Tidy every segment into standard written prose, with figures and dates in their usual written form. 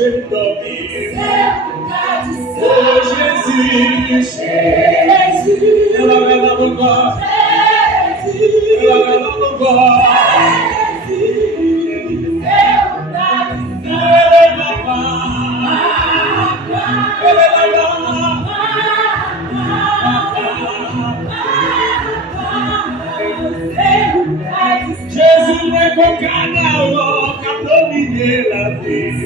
toucher domine. Oh Jésus, Jésus, elle a la voix. Elle a la voix. Jésus n'est qu'un canal qui a dominé la vie.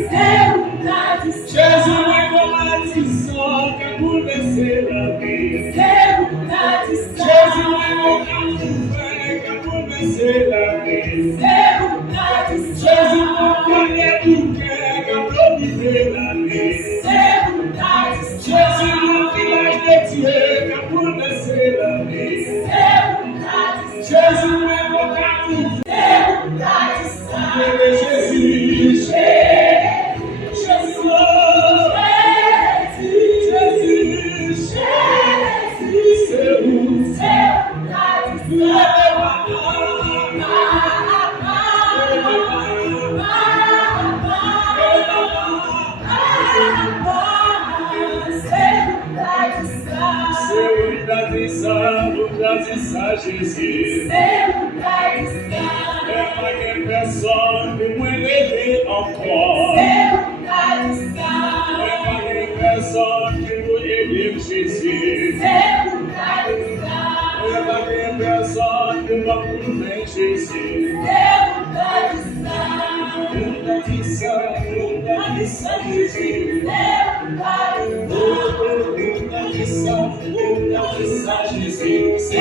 Jésus n'est qu'un bâtisseur qui a bouleversé la vie. Jésus n'est qu'un kafoufèy qui a bouleversé la vie. Jésus n'est qu'un bouquet qui a dominé la vie. Jésus n'est village de Dieu qui a bouleversé la vie. Jésus n'est qu'un kafoufèy. Jésus, Jésus, et personne ne m'a levé encore. Et personne qui nous aide Jésus. Et personne qui m'a prouvé Jésus. Jésus, c'est